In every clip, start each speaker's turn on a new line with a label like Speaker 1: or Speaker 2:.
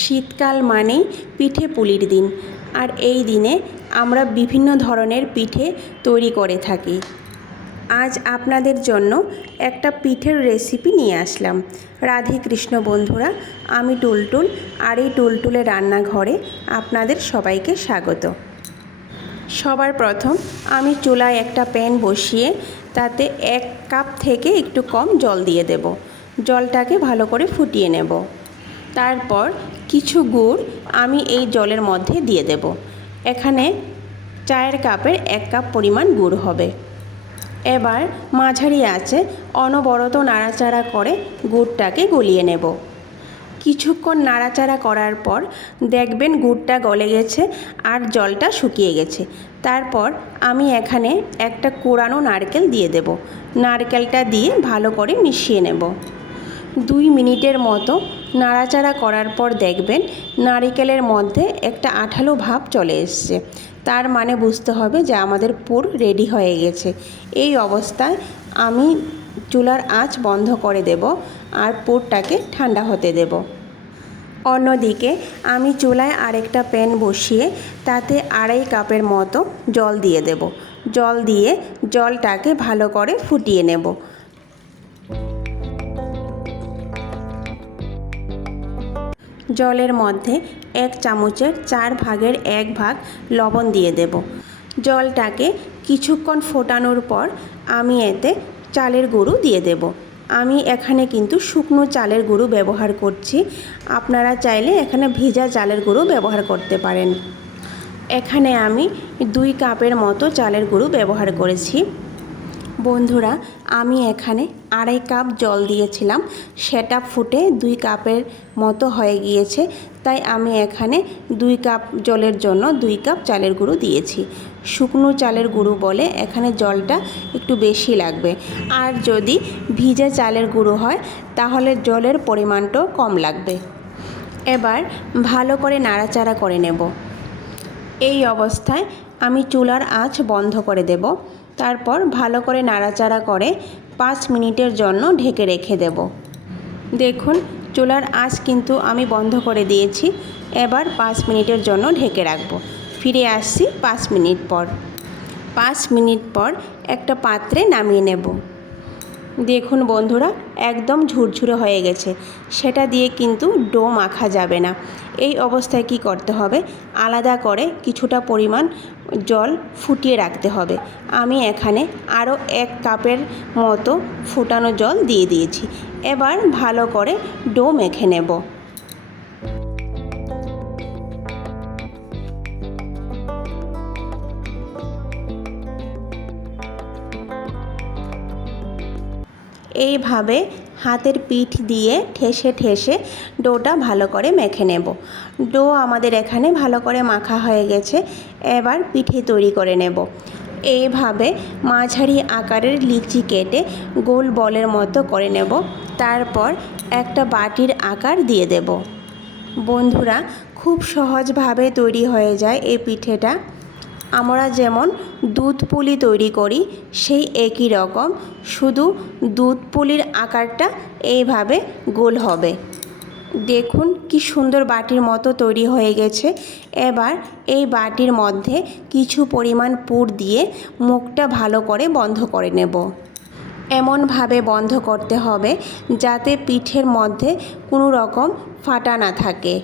Speaker 1: শীতকাল মানেই পিঠে পুলির দিন। আর এই দিনে আমরা বিভিন্ন ধরনের পিঠে তৈরি করে থাকি। আজ আপনাদের জন্য একটা পিঠের রেসিপি নিয়ে আসলাম। রাধে কৃষ্ণ বন্ধুরা, আমি টুলটুল আর এই টুলটুলে রান্নাঘরে আপনাদের সবাইকে স্বাগত। সবার প্রথম আমি চুলায় একটা প্যান বসিয়ে তাতে এক কাপ থেকে একটু কম জল দিয়ে দেব। জলটাকে ভালো করে ফুটিয়ে নেব। তারপর কিছু গুড় আমি এই জলের মধ্যে দিয়ে দেব। এখানে চায়ের কাপের এক কাপ পরিমাণ গুড় হবে। এবার মাঝারি আছে অনবরত নাড়াচাড়া করে গুড়টাকে গলিয়ে নেব। কিছুক্ষণ নাড়াচাড়া করার পর দেখবেন গুড়টা গলে গেছে আর জলটা শুকিয়ে গেছে। তারপর আমি এখানে একটা কোরানো নারকেল দিয়ে দেব। নারকেলটা দিয়ে ভালো করে মিশিয়ে নেব। দুই মিনিটের মতো নাড়াচাড়া করার পর দেখবেন নারিকেলের মধ্যে একটা আঠালো ভাব চলে এসছে। তার মানে বুঝতে হবে যে আমাদের পুর রেডি হয়ে গেছে। এই অবস্থায় আমি চুলার আঁচ বন্ধ করে দেব আর পুরটাকে ঠান্ডা হতে দেব। অন্যদিকে আমি চুলায় আরেকটা প্যান বসিয়ে তাতে আড়াই কাপের মতো জল দিয়ে দেব। জল দিয়ে জলটাকে ভালো করে ফুটিয়ে নেব। জলের মধ্যে এক চামচের চার ভাগের এক ভাগ লবণ দিয়ে দেব। জলটাকে কিছুক্ষণ ফোটানোর পর আমি এতে চালের গুঁড়ো দিয়ে দেব। আমি এখানে কিন্তু শুকনো চালের গুঁড়ো ব্যবহার করছি। আপনারা চাইলে এখানে ভেজা চালের গুঁড়ো ব্যবহার করতে পারেন। এখানে আমি দুই কাপের মতো চালের গুঁড়ো ব্যবহার করেছি। বন্ধুরা, আমি এখানে আড়াই কাপ জল দিয়েছিলাম। সেটা ফুটে দুই কাপের মতো হয়ে গিয়েছে। তাই আমি এখানে দুই কাপ জলের জন্য দুই কাপ চালের গুঁড়ো দিয়েছি। শুকনো চালের গুঁড়ো বলে এখানে জলটা একটু বেশি লাগবে। আর যদি ভিজে চালের গুঁড়ো হয়, তাহলে জলের পরিমাণটাও কম লাগবে। এবার ভালো করে নাড়াচাড়া করে নেব। এই অবস্থায় আমি চুলার আঁচ বন্ধ করে দেব। তারপর ভালো করে নাড়াচাড়া করে পাঁচ মিনিটের জন্য ঢেকে রেখে দেব। দেখুন, চুলার আঁচ কিন্তু আমি বন্ধ করে দিয়েছি। এবার পাঁচ মিনিটের জন্য ঢেকে রাখব। ফিরে আসছি পাঁচ মিনিট পর। পাঁচ মিনিট পর একটা পাত্রে নামিয়ে নেব। দেখুন বন্ধুরা, একদম ঝুরঝুরে হয়ে গেছে। সেটা দিয়ে কিন্তু ডো মাখা যাবে না। এই অবস্থায় কি করতে হবে? আলাদা করে কিছুটা পরিমাণ জল ফুটিয়ে রাখতে হবে। আমি এখানে আরও এক কাপের মতো ফুটানো জল দিয়ে দিয়েছি। এবার ভালো করে ডো মেখে নেব। এইভাবে হাতের পিঠ দিয়ে ঠেসে ঠেসে ডোটা ভালো করে মেখে নেব। ডো আমাদের এখানে ভালো করে মাখা হয়ে গেছে, এবার পিঠে তৈরি করে নেব। এইভাবে মাঝারি আকারের লিচি কেটে গোল বলের মতো করে নেব, তারপর একটা বাটির আকার দিয়ে দেব। বন্ধুরা, খুব সহজভাবে তৈরি হয়ে যায় এই পিঠেটা। আমরা যেমন দুধ পুলি তৈরি করি, সেই একই রকম শুধু দুধ পুলির আকারটা এইভাবে গোল হবে। দেখুন কি সুন্দর বাটির মতো তৈরি হয়ে গেছে। এবার এই বাটির মধ্যে কিছু পরিমাণ পুর দিয়ে মুখটা ভালো করে বন্ধ করে নেব। এমনভাবে বন্ধ করতে হবে যাতে পিঠের মধ্যে কোনো রকম ফাটা না থাকে।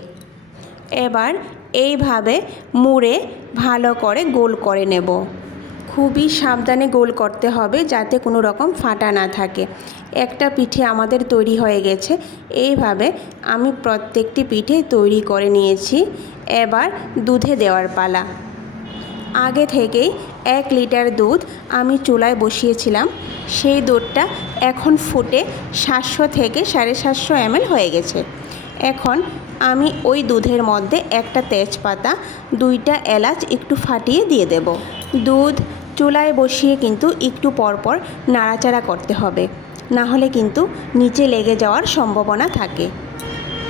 Speaker 1: এবার এইভাবে মুড়ে ভালো করে গোল করে নেব। খুবই সাবধানে গোল করতে হবে যাতে কোনো রকম ফাটা না থাকে। একটা পিঠে আমাদের তৈরি হয়ে গেছে। এইভাবে আমি প্রত্যেকটি পিঠে তৈরি করে নিয়েছি। এবার দুধে দেওয়ার পালা। আগে থেকেই এক লিটার দুধ আমি চুলায় বসিয়েছিলাম। সেই দুধটা এখন ফুটে সাতশো থেকে সাড়ে সাতশো এমএল হয়ে গেছে। এখন আমি ওই দুধের মধ্যে একটা তেজপাতা, দুইটা এলাচ একটু ফাটিয়ে দিয়ে দেব। দুধ চুলায় বসিয়ে কিন্তু একটু পরপর নাড়াচাড়া করতে হবে। না হলে কিন্তু নিচে লেগে যাওয়ার সম্ভাবনা থাকে।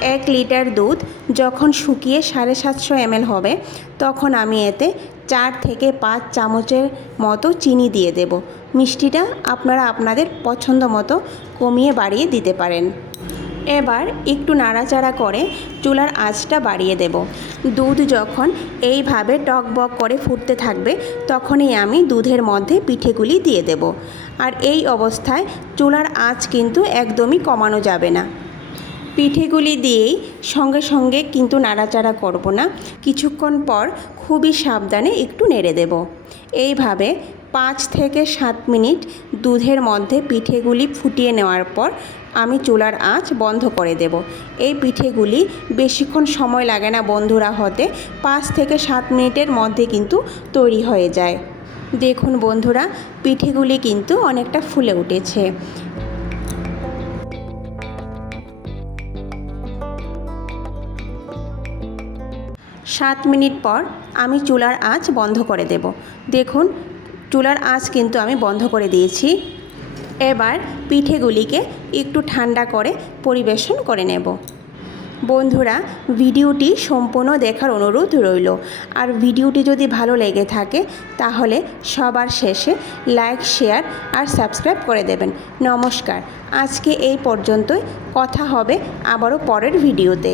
Speaker 1: এক লিটার দুধ যখন শুকিয়ে সাড়ে সাতশো এমএল হবে, তখন আমি এতে চার থেকে পাঁচ চামচের মতো চিনি দিয়ে দেব। মিষ্টিটা আপনারা আপনাদের পছন্দ মতো কমিয়ে বাড়িয়ে দিতে পারেন। এবার একটু নাড়াচাড়া করে চুলার আঁচটা বাড়িয়ে দেব। দুধ যখন এইভাবে টকবক করে ফুটতে থাকবে, তখনই আমি দুধের মধ্যে পিঠেগুলি দিয়ে দেব। আর এই অবস্থায় চুলার আঁচ কিন্তু একদমই কমানো যাবে না। পিঠেগুলি দিয়েই সঙ্গে সঙ্গে কিন্তু নাড়াচাড়া করব না। কিছুক্ষণ পর খুবই সাবধানে একটু নেড়ে দেব। এইভাবে পাঁচ থেকে সাত মিনিট দুধের মধ্যে পিঠেগুলি ফুটিয়ে নেওয়ার পর আমি চুলার আঁচ বন্ধ করে দেব। এই পিঠেগুলি বেশিক্ষণ সময় লাগে না বন্ধুরা হতে, পাঁচ থেকে সাত মিনিটের মধ্যে কিন্তু তৈরি হয়ে যায়। দেখুন বন্ধুরা, পিঠেগুলি কিন্তু অনেকটা ফুলে উঠেছে। সাত মিনিট পর আমি চুলার আঁচ বন্ধ করে দেব। দেখুন, চুলার আঁচ কিন্তু আমি বন্ধ করে দিয়েছি। এবার পিঠেগুলিকে একটু ঠান্ডা করে পরিবেশন করে নেব। বন্ধুরা, ভিডিওটি সম্পূর্ণ দেখার অনুরোধ রইল। আর ভিডিওটি যদি ভালো লেগে থাকে, তাহলে সবার শেষে লাইক, শেয়ার আর সাবস্ক্রাইব করে দেবেন। নমস্কার। আজকে এই পর্যন্তই। কথা হবে আবারও পরের ভিডিওতে।